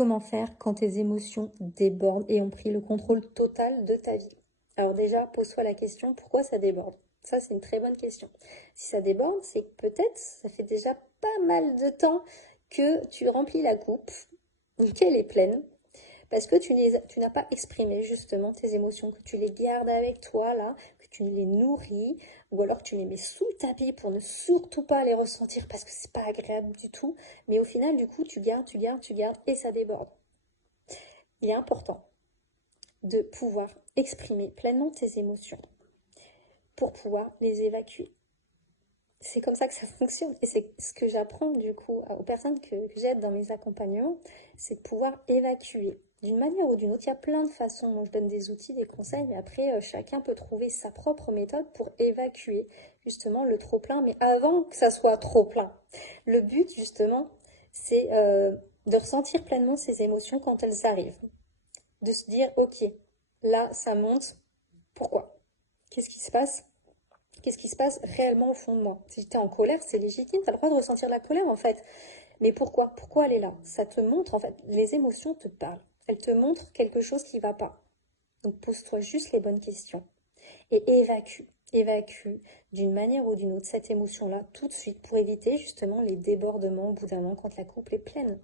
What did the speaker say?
Comment faire quand tes émotions débordent et ont pris le contrôle total de ta vie? Alors déjà, pose-toi la question, pourquoi ça déborde? Ça, c'est une très bonne question. Si ça déborde, c'est que peut-être ça fait déjà pas mal de temps que tu remplis la coupe, qu'elle est pleine, parce que tu n'as pas exprimé justement tes émotions, que tu les gardes avec toi là, que tu les nourris, ou alors que tu les mets sous le tapis pour ne surtout pas les ressentir parce que c'est pas agréable du tout. Mais au final, du coup, tu gardes et ça déborde. Il est important de pouvoir exprimer pleinement tes émotions pour pouvoir les évacuer. C'est comme ça que ça fonctionne. Et c'est ce que j'apprends du coup aux personnes que j'aide dans mes accompagnements, c'est de pouvoir évacuer d'une manière ou d'une autre. Il y a plein de façons. Moi, je donne des outils, des conseils, mais après, chacun peut trouver sa propre méthode pour évacuer justement le trop-plein, mais avant que ça soit trop plein. Le but, justement, c'est de ressentir pleinement ses émotions quand elles arrivent. De se dire, ok, là, ça monte. Pourquoi? Qu'est-ce qui se passe? Qu'est-ce qui se passe réellement au fond de moi? Si tu es en colère, c'est légitime, tu as le droit de ressentir la colère en fait. Mais pourquoi? Pourquoi elle est là? Ça te montre en fait, les émotions te parlent. Elles te montrent quelque chose qui ne va pas. Donc pose-toi juste les bonnes questions et évacue. Évacue d'une manière ou d'une autre cette émotion-là tout de suite pour éviter justement les débordements au bout d'un moment quand la coupe est pleine.